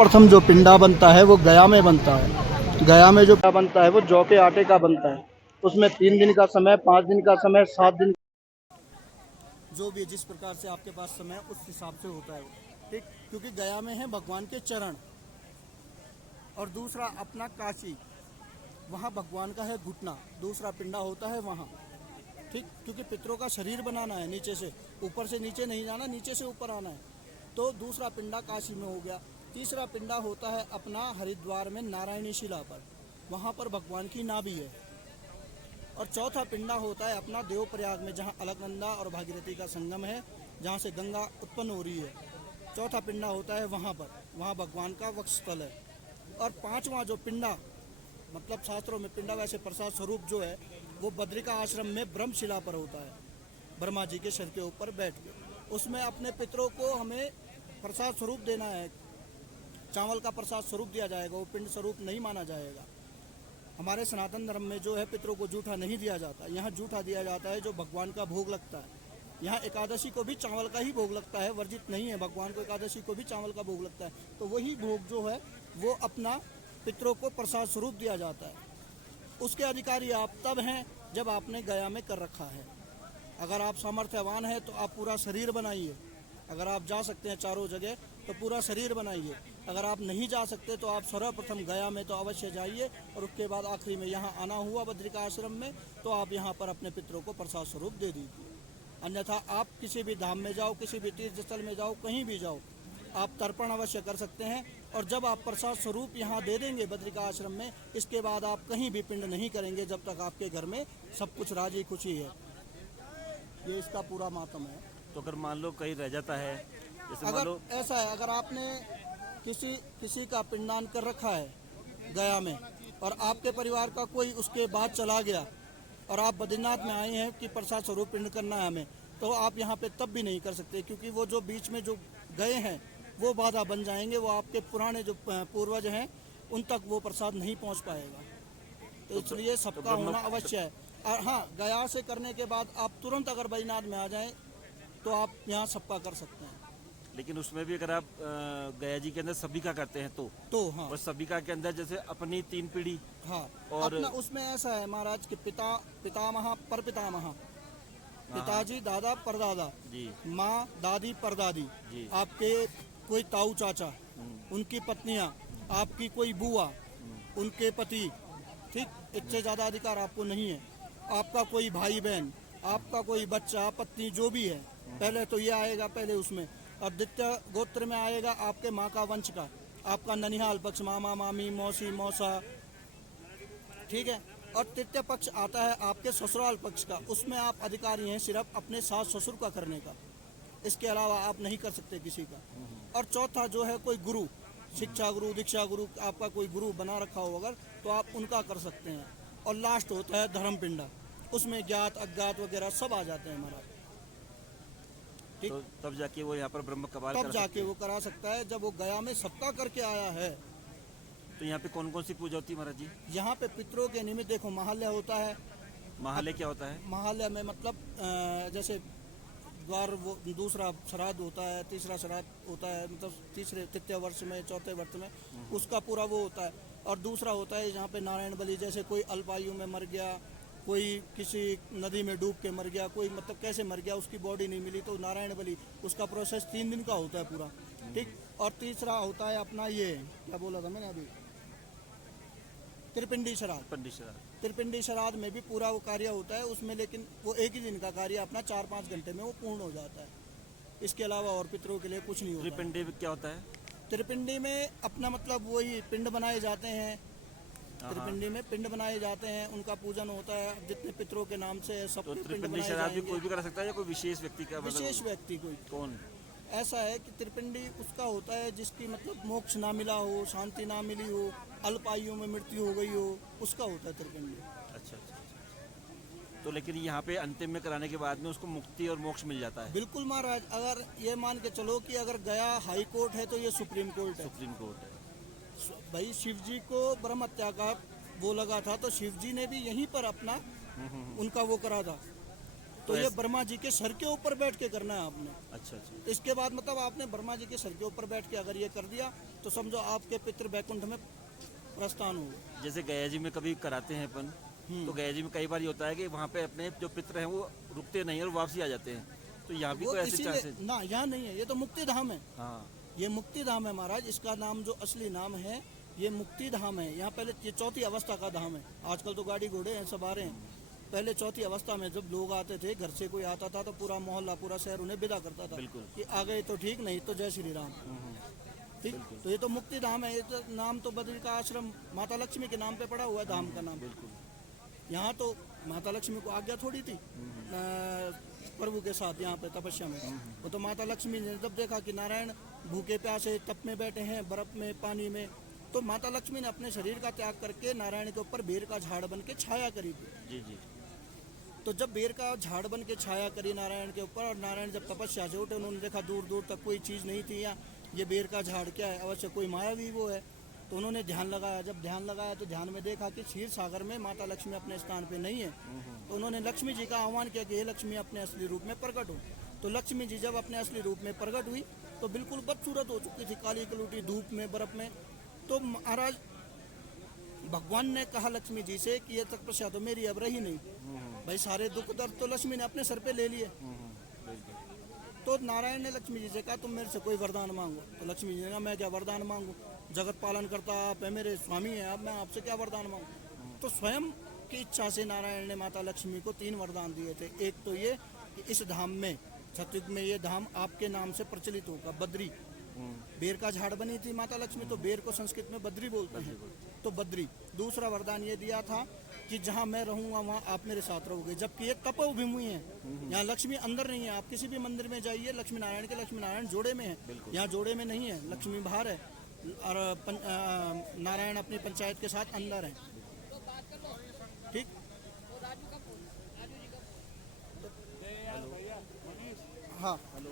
सर्वप्रथम जो पिंडा बनता है वो गया में बनता है। गया में जो पिंडा बनता है वो जौ के आटे का बनता है। उसमें 3 दिन का समय, 5 दिन का समय, 7 दिन, जो भी जिस प्रकार से आपके पास समय उस हिसाब से होता है वो, ठीक। क्योंकि गया में है भगवान के चरण, और दूसरा अपना काशी, वहाँ भगवान का है घुटना, दूसरा पिंडा होता है वहाँ, ठीक। क्योंकि पितरों का शरीर बनाना है, नीचे से ऊपर से नीचे नहीं जाना, नीचे से ऊपर आना है। तो दूसरा पिंडा काशी में हो गया। तीसरा पिंडा होता है अपना हरिद्वार में नारायणी शिला पर, वहाँ पर भगवान की नाभि है। और चौथा पिंडा होता है अपना देवप्रयाग में, जहाँ अलकनंदा और भागीरथी का संगम है, जहाँ से गंगा उत्पन्न हो रही है। चौथा पिंडा होता है वहाँ पर, वहाँ भगवान का वक्षस्थल है। और पांचवा जो पिंडा, मतलब शास्त्रों में पिंडा वैसे प्रसाद स्वरूप जो है वो बद्रिका आश्रम में ब्रह्मशिला पर होता है, ब्रह्मा जी के सिर के ऊपर बैठ के। उसमें अपने पितरों को हमें प्रसाद स्वरूप देना है, चावल का प्रसाद स्वरूप दिया जाएगा, वो पिंड स्वरूप नहीं माना जाएगा। हमारे सनातन धर्म में जो है पितरों को जूठा नहीं दिया जाता, यहाँ जूठा दिया जाता है जो भगवान का भोग लगता है। यहाँ एकादशी को भी चावल का ही भोग लगता है, वर्जित नहीं है, भगवान को एकादशी को भी चावल का भोग लगता है। तो वही भोग जो है वो अपना पितरों को प्रसाद स्वरूप दिया जाता है। उसके अधिकारी आप तब हैं जब आपने गया में कर रखा है। अगर आप सामर्थ्यवान हैं तो आप पूरा शरीर बनाइए, अगर आप जा सकते हैं चारों जगह तो पूरा शरीर बनाइए। अगर आप नहीं जा सकते तो आप सर्वप्रथम गया में तो अवश्य जाइए, और उसके बाद आखिरी में यहाँ आना हुआ बद्रिका आश्रम में तो आप यहाँ पर अपने पितरों को प्रसाद स्वरूप दे दीजिए। अन्यथा आप किसी भी धाम में जाओ, किसी भी तीर्थ स्थल में जाओ, कहीं भी जाओ, आप तर्पण अवश्य कर सकते हैं। और जब आप प्रसाद स्वरूप यहाँ दे देंगे बद्रिका आश्रम में, इसके बाद आप कहीं भी पिंड नहीं करेंगे जब तक आपके घर में सब कुछ राजी खुशी है। ये इसका पूरा मातम है। तो अगर मान लो कहीं रह जाता है, जैसे मान अगर लो ऐसा है, अगर आपने किसी का पिंडदान कर रखा है गया में, और आपके परिवार का कोई उसके बाद चला गया, और आप बद्रीनाथ में आए हैं कि प्रसाद स्वरूप पिंड करना है हमें, तो आप यहाँ पे तब भी नहीं कर सकते, क्योंकि वो जो बीच में जो गए हैं वो बाधा बन जाएंगे। वो आपके पुराने जो पूर्वज हैं उन तक वो प्रसाद नहीं पहुँच पाएगा। तो इसलिए सबका होना अवश्य है। और हाँ, गया से करने के बाद आप तुरंत अगर बद्रीनाथ में आ जाएं तो आप यहाँ सबका कर सकते हैं। लेकिन उसमें भी अगर आप गया जी के अंदर सभी का करते हैं तो हाँ, और सभी का के अंदर जैसे अपनी 3 पीढ़ी, हाँ, और अपना उसमें ऐसा है महाराज कि पितामह पर पितामह, पिताजी दादा परदादा जी माँ दादी परदादी, जी आपके कोई ताऊ चाचा, उनकी पत्नियां, आपकी कोई बुआ, उनके पति, ठीक। इससे ज़्यादा अधिकार आपको नहीं है। आपका कोई भाई बहन, आपका कोई बच्चा पत्नी जो भी है, पहले तो ये आएगा पहले उसमें। और द्वितीय गोत्र में आएगा आपके माँ का वंश का, आपका ननिहाल पक्ष, मामा मामी मौसी मौसा, ठीक है। और तृतीय पक्ष आता है आपके ससुराल पक्ष का, उसमें आप अधिकारी हैं सिर्फ अपने सास ससुर का करने का, इसके अलावा आप नहीं कर सकते किसी का। और चौथा जो है कोई गुरु, शिक्षा गुरु, दीक्षा गुरु, आपका कोई गुरु बना रखा हो अगर, तो आप उनका कर सकते हैं। और लास्ट होता है धर्म पिंडा, उसमें ज्ञात अज्ञात वगैरह सब आ जाते हैं महाराज, ठीक। तो तब जाके वो यहाँ पर ब्रह्म कपाल तब कर जाके सकते हैं। वो करा सकता है जब वो गया में सबका करके आया है। तो यहाँ पे कौन कौन सी पूजा होती है महाराज जी? यहाँ पे पितरों के निमित्त देखो महालय होता है। महालय क्या होता है? महालय में मतलब जैसे द्वार, वो दूसरा श्राद्ध होता है, तीसरा श्राद्ध होता है, मतलब तीसरे तृतीय वर्ष में, चौथे वर्ष में उसका पूरा वो होता है। और दूसरा होता है जहाँ पे नारायण बलि, जैसे कोई अल्पायु में मर गया, कोई किसी नदी में डूब के मर गया, कोई मतलब कैसे मर गया, उसकी बॉडी नहीं मिली, तो नारायण बलि, उसका प्रोसेस 3 दिन का होता है पूरा, ठीक। और तीसरा होता है अपना ये क्या बोला था मैंने अभी, त्रिपिंडी श्राद्ध। पंडित श्राद्ध। त्रिपिंडी श्राद्ध में भी पूरा वो कार्य होता है उसमें, लेकिन वो एक ही दिन का कार्य अपना 4-5 घंटे में वो पूर्ण हो जाता है। इसके अलावा और पितरों के लिए कुछ नहीं होता है। त्रिपिंडी में क्या होता है? त्रिपिंडी में अपना मतलब वही पिंड बनाए जाते हैं, त्रिपिंडी में पिंड बनाए जाते हैं, उनका पूजन होता है, जितने पितरों के नाम से तो सबके पिंड त्रिपिंडी बनाए श्राद्ध भी जाएंगे। कोई भी कर सकता है या कोई विशेष व्यक्ति का? विशेष व्यक्ति कोई, कौन? ऐसा है कि त्रिपिंडी उसका होता है जिसकी मतलब मोक्ष ना मिला हो, शांति ना मिली हो, अल्पायु में मृत्यु हो गई हो, उसका होता है त्रिपिंडी। अच्छा अच्छा। तो लेकिन यहाँ पे अंतिम में कराने के बाद में उसको मुक्ति और मोक्ष मिल जाता है? बिल्कुल महाराज, अगर ये मान के चलो कि अगर गया हाई कोर्ट है तो ये सुप्रीम कोर्ट है। सुप्रीम कोर्ट है। भाई शिव जी को ब्रह्म हत्या का वो लगा था, तो शिव जी ने भी यहीं पर अपना उनका वो करा था। तो ये ब्रह्मा जी के सर के ऊपर बैठ के करना है आपने। अच्छा अच्छा। इसके बाद मतलब आपने ब्रह्मा जी के सर के ऊपर बैठ के अगर ये कर दिया तो समझो आपके पितृ वैकुंठ में प्रस्थान हो गए। जैसे गया जी में कभी कराते हैं अपन, तो गया जी में कई बार ये होता है कि वहाँ पे अपने जो पितर हैं वो रुकते नहीं है और वापसी आ जाते हैं, तो यहाँ भी वो कोई ऐसे इसीलिए चांसेस? ना, यहाँ नहीं है, ये तो मुक्ति धाम है। हाँ। ये मुक्ति धाम है महाराज, इसका नाम जो असली नाम है ये मुक्ति धाम है। यहाँ पहले ये चौथी अवस्था का धाम है। आजकल तो गाड़ी घोड़े हैं, सब आ रहे हैं। पहले चौथी अवस्था में जब लोग आते थे, घर से कोई आता था तो पूरा मोहल्ला पूरा शहर उन्हें विदा करता था बिल्कुल। कि आ गए तो ठीक, नहीं तो जय श्री राम। ठीक, तो ये तो मुक्ति धाम है। ये तो नाम तो बद्री का आश्रम माता लक्ष्मी के नाम पे पड़ा हुआ है धाम का नाम। बिल्कुल। यहाँ तो माता लक्ष्मी को आज्ञा थोड़ी थी प्रभु के साथ यहाँ पे तपस्या में। वो तो माता लक्ष्मी ने जब देखा कि नारायण भूखे प्यासे तप में बैठे हैं, बर्फ में, पानी में, तो माता लक्ष्मी ने अपने शरीर का त्याग करके नारायण के ऊपर बेर का झाड़ बन के छाया करी थी। जी जी। तो जब बेर का झाड़ बन के छाया करी नारायण के ऊपर, और नारायण जब तपस्या से उठे, उन्होंने देखा दूर दूर तक कोई चीज़ नहीं थी, या ये बेर का झाड़ क्या है, अवश्य कोई मायावी वो है। तो उन्होंने ध्यान लगाया। जब ध्यान लगाया तो ध्यान में देखा कि क्षीर सागर में माता लक्ष्मी अपने स्थान पे नहीं है। तो उन्होंने लक्ष्मी जी का आह्वान किया कि हे लक्ष्मी अपने असली रूप में प्रकट हो। तो लक्ष्मी जी जब अपने असली रूप में प्रकट हुई तो बिल्कुल बदसूरत हो चुकी थी, काली कलूटी, धूप में, बर्फ में। तो महाराज भगवान ने कहा लक्ष्मी जी से कि ये तपस्या तो मेरी अब रही नहीं, भाई सारे दुख दर्द तो लक्ष्मी ने अपने सर पे ले लिए। तो नारायण ने लक्ष्मी जी से कहा तुम मेरे से कोई वरदान मांगो। तो लक्ष्मी जी ने कहा मैं क्या वरदान मांगू, जगत पालन करता आप है, मेरे स्वामी है, अब मैं आपसे क्या वरदान मांगू। तो स्वयं की इच्छा से नारायण ने माता लक्ष्मी को 3 वरदान दिए थे। एक तो ये कि इस धाम में, सतयुग में, ये धाम आपके नाम से प्रचलित होगा, बद्री। बेर का झाड़ बनी थी माता लक्ष्मी, तो बेर को संस्कृत में बद्री बोलते हैं, तो बद्री। दूसरा वरदान ये दिया था कि जहाँ मैं रहूंगा वहाँ आप मेरे साथ रहोगे। जबकि ये तपोभूमि है, यहाँ लक्ष्मी अंदर नहीं है। आप किसी भी मंदिर में जाइए, लक्ष्मी नारायण के लक्ष्मी नारायण जोड़े में है, यहाँ जोड़े में नहीं है, लक्ष्मी बाहर है और नारायण अपनी पंचायत के साथ अंदर है। ठीक, हाँ, हेलो।